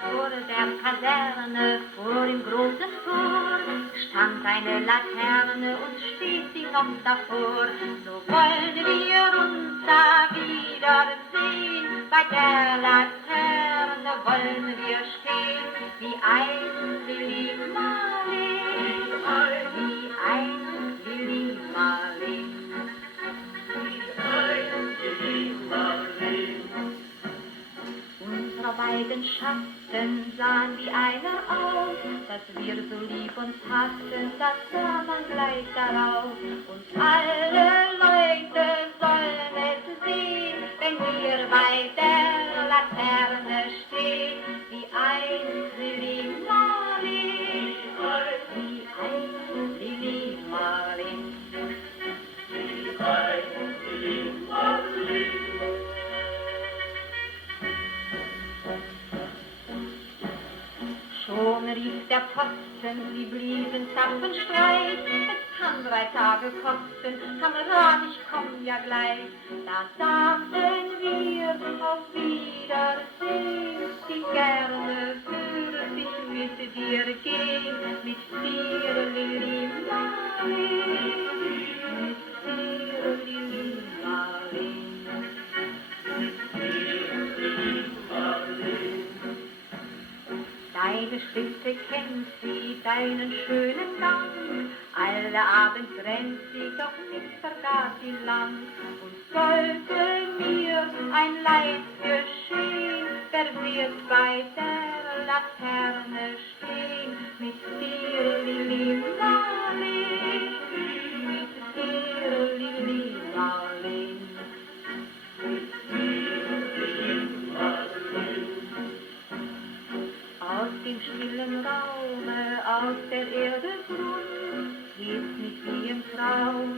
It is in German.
Vor der Kaserne, vor dem großen Tor, stand eine Laterne und steht sie noch davor. So wollen wir uns da wiedersehen, bei der Laterne wollen wir stehen, wie einst Lili Marleen, wie einst Lili Marleen. Unsere beiden Schatten sahen wie einer aus, dass wir so lieb uns hatten, das sah man gleich darauf. Und alle Leute sollen es sehen, wenn wir bei der Laterne stehen, wie einst Lili Marleen, wie einst Lili Marleen. Schon rief der Posten, sie blieben Zapfenstreich. Es kann 3 Tage kosten, Kamerad, ich komm ja gleich. Da sagten wir auf Wiedersehen, wie gerne würde ich mit dir gehen, mit dir, Lili Marleen, mit dir, Lili Marleen. Deine Schritte kennt sie, deinen schönen Gang, alle Abend rennt sie, doch nicht vergaß sie lang. Und sollte mir ein Leid geschehen, wer wird bei der Laterne stehen, mit dir, Lili Marleen, mit dir, Lili Marleen. Aus dem stillen Raume, aus der Erde Grund, geht mich wie im Traum